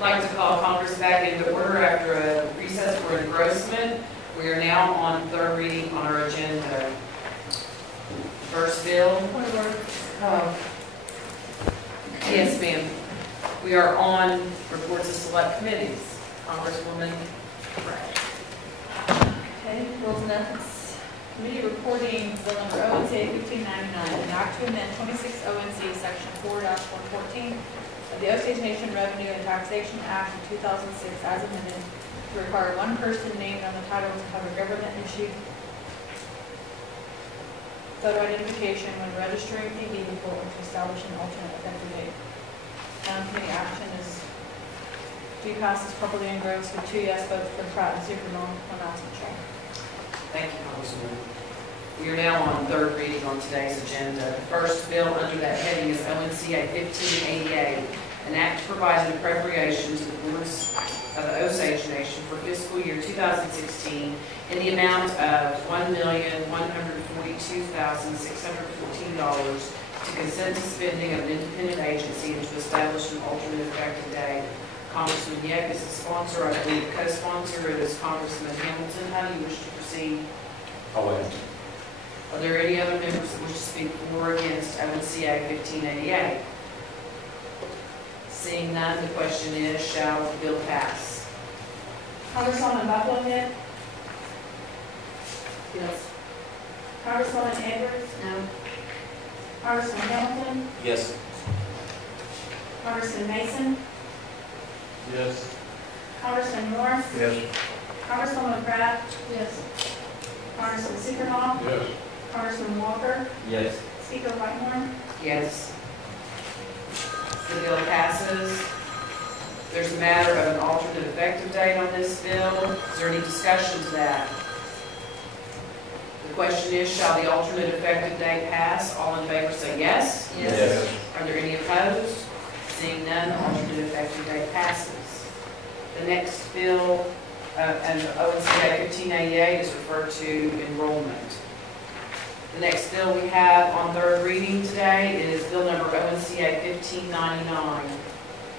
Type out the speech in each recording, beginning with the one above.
I'd like to call Congress back into order after a recess for engrossment. We are now on third reading on our agenda. First bill. Yes, ma'am. We are on reports of select committees. Congresswoman. Okay, bills and ethics. Committee reporting bill number ONC 1599, an act to amend 26 ONC section 4-114 of the Osage Nation Revenue and Taxation Act of 2006 as amended to require one person named on the title to have a government issued photo identification when registering a vehicle or to establish an alternate effective date. Committee action is to pass this properly engrossed with 2 yes votes for Pratt and Superman, 1 absent. Thank you, Congresswoman. We are now on third reading on today's agenda. The first bill under that heading is ONCA 1588, an act to provide an appropriation to the boards of the Osage Nation for fiscal year 2016 in the amount of $1,142,614 to consent to spending of an independent agency and to establish an alternate effective date. Congressman Yek is the sponsor. I believe the co-sponsor is Congressman Hamilton. How do you wish to proceed? I'll wait. Are there any other members that wish to speak for or against ONCA 1588? Seeing none, the question is, shall the bill pass? Congresswoman Bucklehead? Yes. Congresswoman Edwards? No. Congressman Hamilton? Yes. Congressman Mason? Yes. Congressman Morris? Yes. Congresswoman Pratt? Yes. Congressman Supernaw? Yes. Congressman Walker? Yes. Speaker Whitehorn? Yes. The bill passes. There's a matter of an alternate effective date on this bill. Is there any discussion to that? The question is, shall the alternate effective date pass? All in favor say yes. Yes. Are there any opposed? Seeing none, the alternate effective date passes. The next bill, and ONCA 1588 is referred to enrollment. The next bill we have on third reading today is bill number ONCA 1599,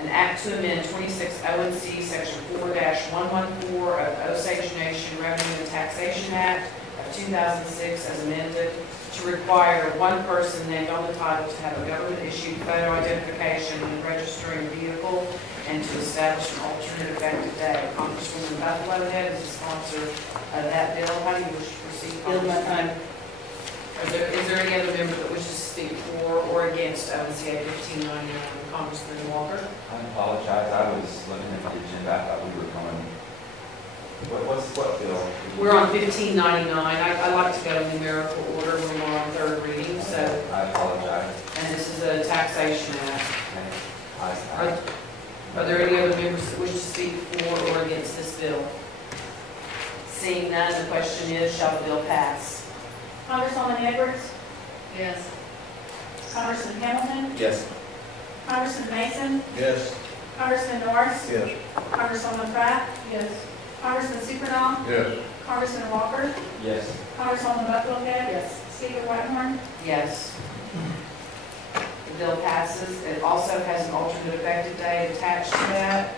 an act to amend 26 ONC section 4-114 of Osage Nation Revenue and Taxation Act of 2006 as amended to require one person named on the title to have a government-issued photo identification when registering a vehicle and to establish an alternate effective date. Congresswoman Bucklehead is the sponsor of that bill. How do you wish to proceed? Is there any other member that wishes to speak for or against ONCA 1599? Congressman Walker? I apologize. I was looking at the agenda. I thought we were going. What bill? We're on 1599. I like to go in numerical order when we're on third reading. So I apologize. And this is a taxation act. Okay. Are there any other members that wish to speak for or against this bill? Seeing none, the question is, shall the bill pass? Congresswoman Edwards? Yes. Congressman Hamilton? Yes. Congressman Mason? Yes. Congressman Norris? Yes. Congresswoman Pratt? Yes. Congressman Supernaw? Yes. Congressman Walker? Yes. Congresswoman Bucklehead? Yes. Speaker Whitehorn? Yes. The bill passes. It also has an alternate effective date attached to that.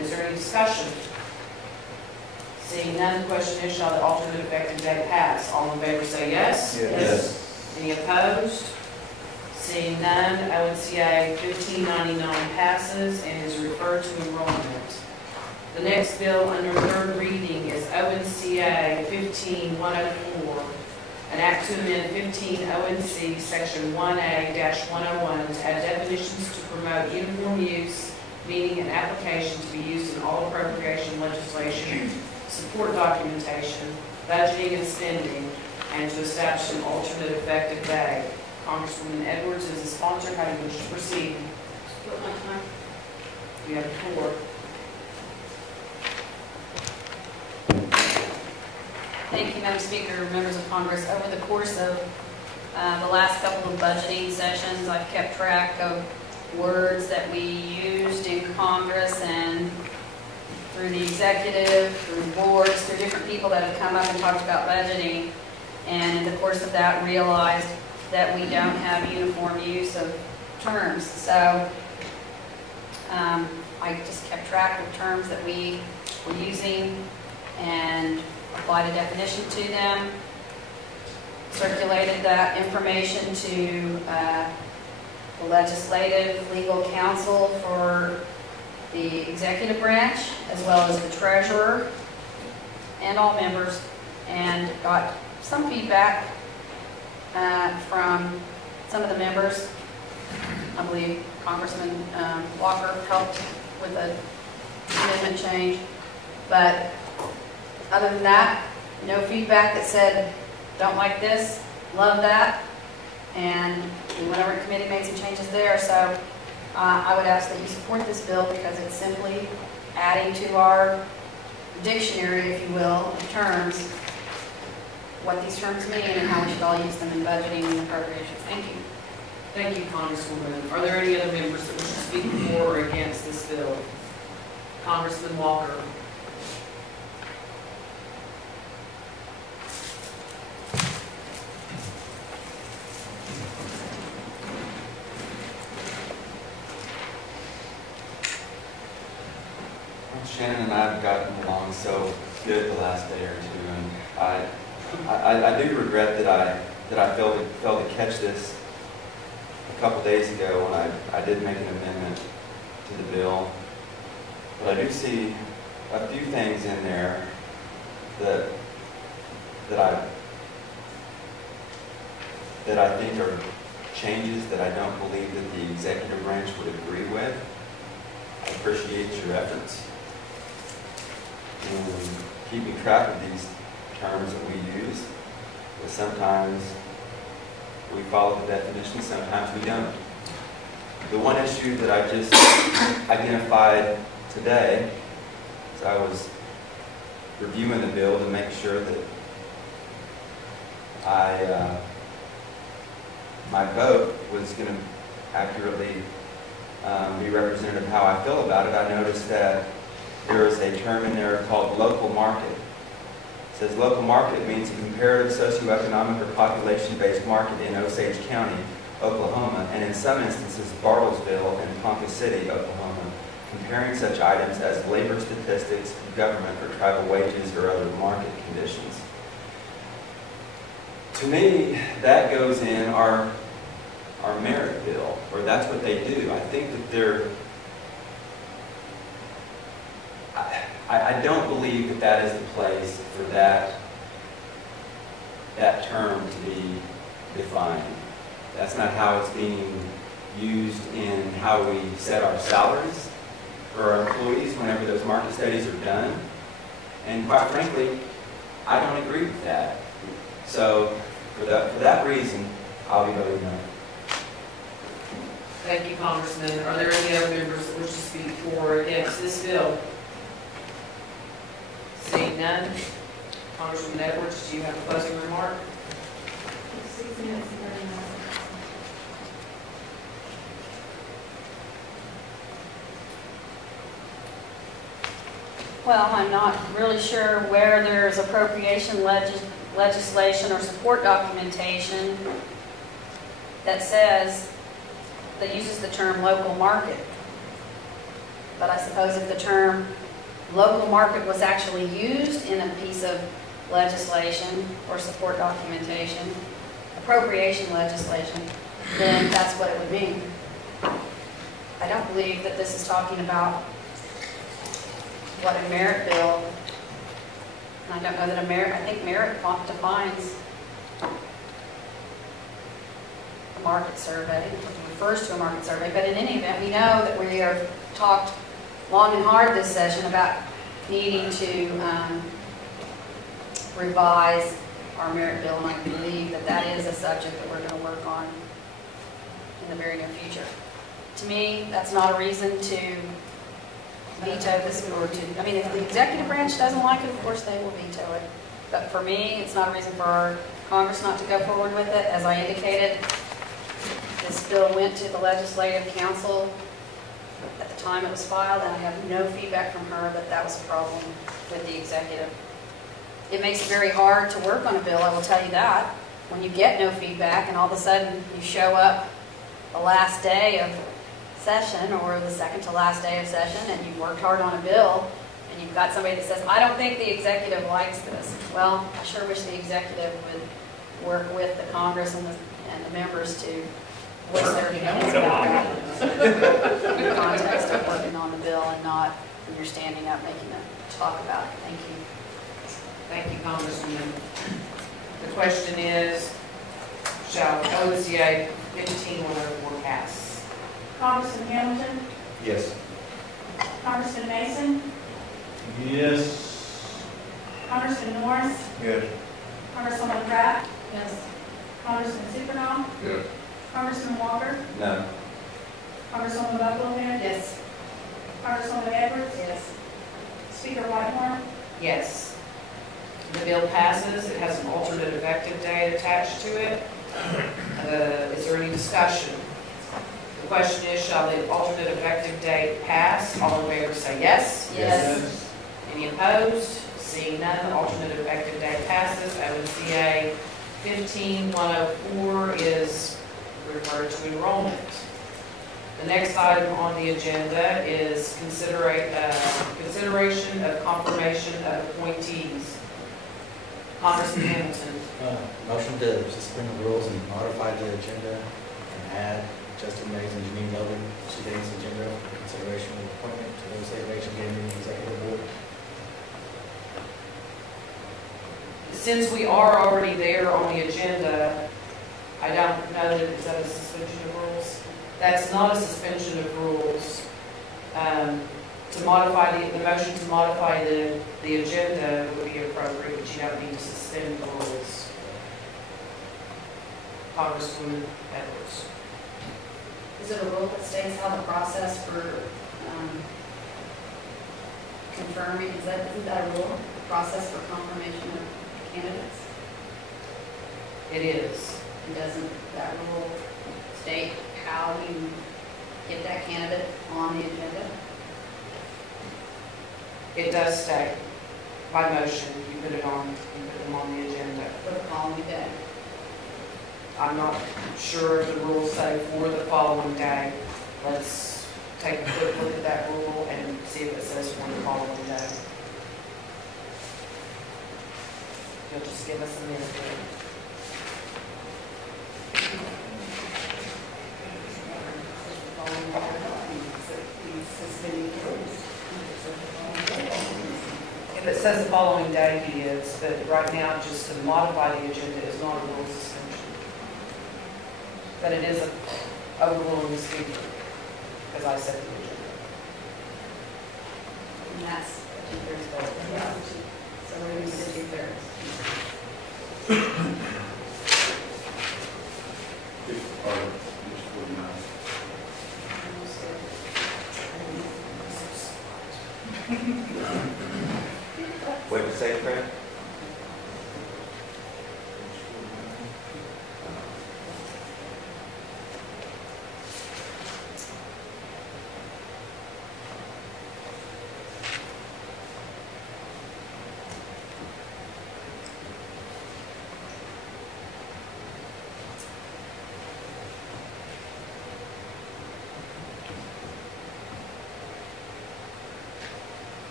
Is there any discussion? Seeing none, the question is, shall the alternate effective date pass? All in favor say yes. Yes. Any opposed? Seeing none, ONCA 1599 passes and is referred to enrollment. The next bill under third reading is ONCA 15104, an act to amend 15 ONC section 1A-101 to add definitions to promote uniform use, meaning and application to be used in all appropriation legislation, support documentation, budgeting and spending, and to establish an alternate effective date. Congresswoman Edwards is the sponsor. How do you wish to proceed? You have the floor. Thank you, Madam Speaker, members of Congress. Over the course of the last couple of budgeting sessions, I've kept track of words that we used in Congress and through the executive, through boards, through different people that have come up and talked about budgeting. And in the course of that, realized that we don't have uniform use of terms. So I just kept track of terms that we were using and applied a definition to them, circulated that information to the legislative legal counsel for the executive branch, as well as the treasurer and all members, and got some feedback from some of the members. I believe Congressman Walker helped with the amendment change. But other than that, no feedback that said, don't like this, love that. And whenever committee made some changes there. So I would ask that you support this bill because it's simply adding to our dictionary, if you will, of terms, what these terms mean and how we should all use them in budgeting and appropriations. Thank you. Thank you, Congresswoman. Are there any other members that wish to speak for or against this bill? Congressman Walker. Shannon and I have gotten along so good the last day or two, and I do regret that I failed to catch this a couple days ago when I did make an amendment to the bill. But I do see a few things in there that I think are changes that I don't believe that the executive branch would agree with. I appreciate your efforts in keeping track of these terms that we use, but sometimes we follow the definition, sometimes we don't. The one issue that I just identified today, as I was reviewing the bill to make sure that my vote was going to accurately be representative of how I feel about it, I noticed that there is a term in there called local market. It says local market means a comparative socioeconomic or population-based market in Osage County, Oklahoma, and in some instances Bartlesville and Ponca City, Oklahoma, comparing such items as labor statistics, government or tribal wages or other market conditions. To me, that goes in our merit bill, or that's what they do. I think that they're I don't believe that that is the place for that term to be defined. That's not how it's being used in how we set our salaries for our employees whenever those market studies are done. And quite frankly, I don't agree with that. So for that reason, I'll be voting no. Thank you, Congressman. Are there any other members that wish to speak for or against this bill? Seeing none. Congressman Edwards, do you have a closing remark? 6 minutes and 30 minutes. Well, I'm not really sure where there's appropriation legislation or support documentation that uses the term local market. But I suppose if the term local market was actually used in a piece of legislation or support documentation, appropriation legislation, then that's what it would mean. I don't believe that this is talking about what a merit bill, and I don't know that I think merit defines a market survey, it refers to a market survey, but in any event, we know that we have talked long and hard this session about needing to revise our merit bill, and I believe that that is a subject that we're going to work on in the very near future. To me, that's not a reason to veto this, or to, I mean, if the executive branch doesn't like it, of course they will veto it. But for me, it's not a reason for our Congress not to go forward with it. As I indicated, this bill went to the Legislative Council at the time it was filed, and I have no feedback from her that that was a problem with the executive. It makes it very hard to work on a bill, I will tell you that, when you get no feedback and all of a sudden you show up the last day of session or the second to last day of session and you've worked hard on a bill and you've got somebody that says, I don't think the executive likes this. Well, I sure wish the executive would work with the Congress and the members to voice their opinions about it in the context of working on the bill and not when you're standing up making a talk about it. Thank you. Thank you, Congresswoman. The question is, shall OCA 15104 pass? Congressman Hamilton, Yes. Congressman Mason, Yes. Congressman Norris, Yes. Congresswoman Pratt, Yes. Congressman Superdom, Yes. Congressman Walker, No. Congresswoman Bucklehead, Yes. Congresswoman Edwards, Yes. Speaker Whitmore, Yes. The bill passes. It has an alternate effective date attached to it. Is there any discussion? The question is, shall the alternate effective date pass? All in favor say yes. Yes. Any opposed? Seeing none, the alternate effective date passes. ONCA 15104 is referred to enrollment. The next item on the agenda is consideration of confirmation of appointees. Congressman Hamilton. Motion to suspend the rules and modify the agenda and add Justin Mays and Janine Lovin to today's agenda for consideration of appointment to the Osage Nation Gaming Executive Board. Since we are already there on the agenda, I don't know that, is that a suspension of rules? That's not a suspension of rules. To modify the motion to modify the agenda would be appropriate, but you don't need to suspend the rules. Congresswoman Edwards. Is it a rule that states how the process for confirming, isn't that a rule? The process for confirmation of candidates? It is. And doesn't that rule state how you get that candidate on the agenda? It does state by motion, you put them on the agenda. For the following day? I'm not sure if the rules say for the following day. Let's take a quick look at that rule and see if it says for the following day. You'll just give us a minute here. If it says the following day, he is, but right now, just to modify the agenda is not a rule suspension. But it is overruling the speaker, as I said the agenda. And that's a two-thirds vote. Yeah. So we're going to do two-thirds. Wait a second, Fred.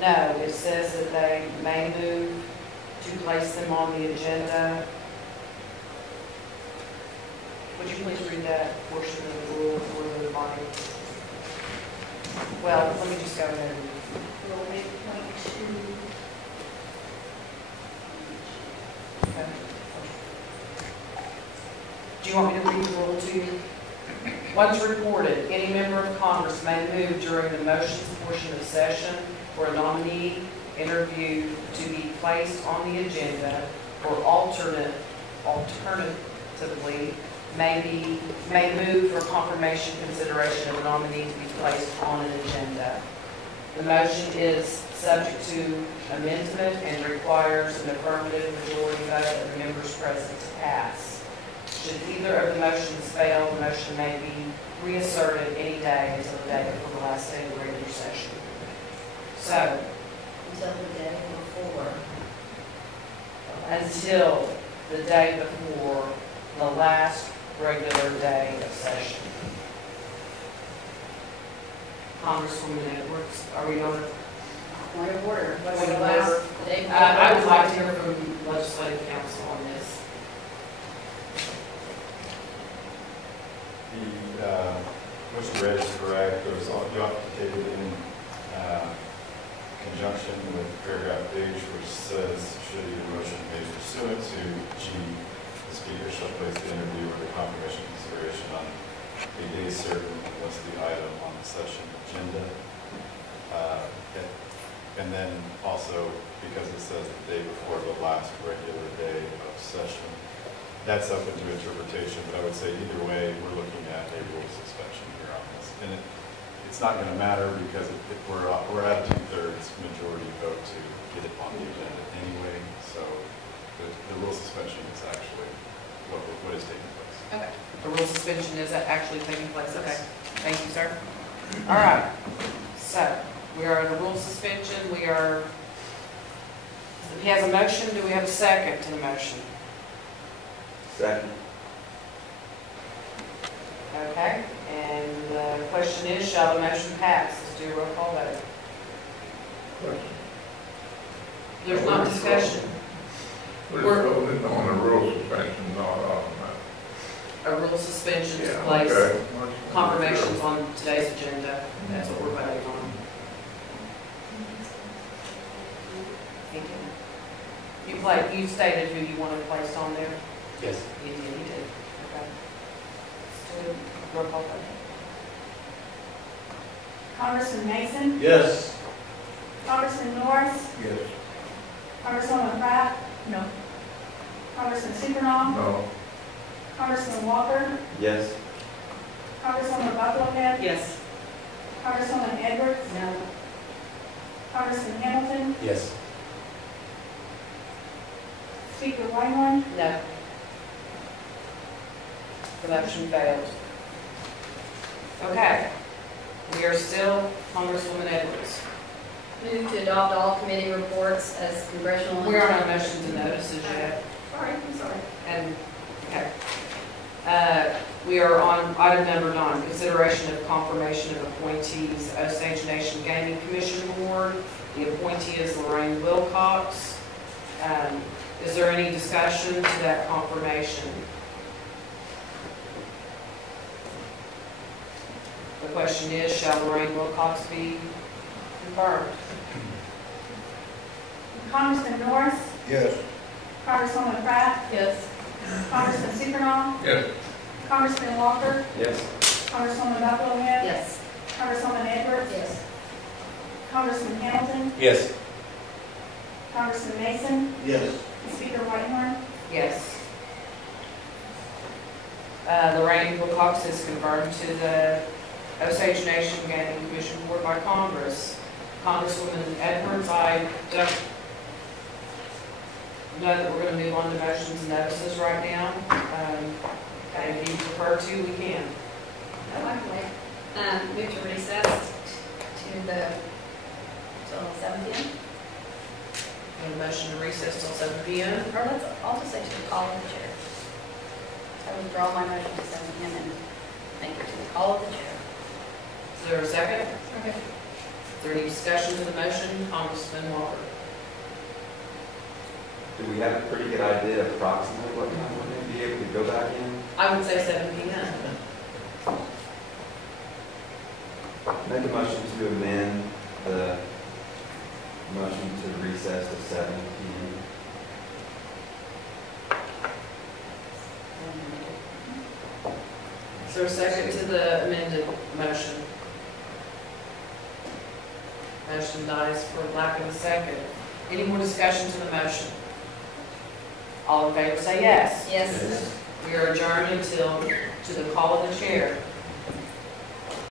No, it says that they may move to place them on the agenda. Would you please read that portion of the rule for the body? Well, let me just go ahead and Rule 8.2. okay. Do you want me to read the rule to you? Once reported, any member of Congress may move during the motions portion of session for a nominee interview to be placed on the agenda, or alternatively may move for confirmation consideration of a nominee to be placed on an agenda. The motion is subject to amendment and requires an affirmative majority vote of the members present to pass. Should either of the motions fail, the motion may be reasserted any day until the day before the last day of the regular session. So, Until the day before. until the day before the last regular day of session. Congresswoman Edwards, are we on? Point of order. What's Point the of last, order. the day before? I would like to hear from legislative council on this. What you read is correct. It was authenticated in conjunction with paragraph H, which says, should either motion made pursuant to G, the speaker shall place the interview or the confirmation consideration on a day certain unless the item on the session agenda. And then also, because it says the day before the last regular day of session, that's open to interpretation, but I would say either way, we're looking at a rule suspension here on this. And it's not going to matter because we're at a 2/3 majority vote to get it on the agenda anyway, so the rule suspension is actually what is taking place. Okay. The rule suspension is actually taking place, okay. Thank you, sir. All right, so we are in a rule suspension, he has a motion, do we have a second to the motion? Second. Okay, and the question is, shall the motion pass? Let's do a roll call vote. Question. There's no discussion. We're voting on a rule suspension, not automatic. A rule suspension to Yeah, place okay. confirmations on today's agenda. That's what we're voting on. Thank you. You stated who you wanted placed on there? Yes. You did. Okay. Let's do a roll call vote. Congressman Mason, Yes. Congressman Norris, Yes. Congresswoman Pratt, No. Congressman Supernaw, No. Congressman Walker, Yes. Congresswoman Bucklehead, Yes. Congresswoman Edwards, No. Congressman Hamilton, Yes. Speaker Whitehorn, No. The motion failed. Okay. We are still Congresswoman Edwards. Move to adopt all committee reports as congressional. We are on motions and notices yet. Sorry, I'm sorry. And, okay. We are on item number 9, consideration of confirmation of appointees, Osage Nation Gaming Commission Board. The appointee is Lorraine Wilcox. Is there any discussion to that confirmation? The question is, shall Lorraine Wilcox be confirmed? Congressman Norris, Yes. Congresswoman Pratt, Yes. Congressman Supernaw, Yes. Congressman Walker, Yes. Congresswoman Bucklehead, Yes. Congresswoman Edwards, Yes. Congressman Hamilton, Yes. Congressman Mason, Yes. and Speaker Whitehorn. Yes. Lorraine Wilcox is confirmed to the Osage Nation Gaming Commission Board by Congress. Congresswoman Edwards, I don't know that we're going to move on to motions and notices right now. And if you prefer to, we can. Oh, I can wait. Move to recess to till 7 p.m. We have a motion to recess till 7 p.m. Or I'll just say to the call of the chair. I withdraw my motion to 7 p.m. and thank you to the call of the chair. Is there a second? Okay. Is there any discussion to the motion? Congressman Walker. Do we have a pretty good idea approximately what time we're going to be able to go back in? I would say 7 p.m. Make a motion to amend the motion to recess to 7 p.m. Is there a second to the amended motion? Motion dies for lack of a second. Any more discussion to the motion? All in favor say yes. Yes. We are adjourned until, to the call of the chair.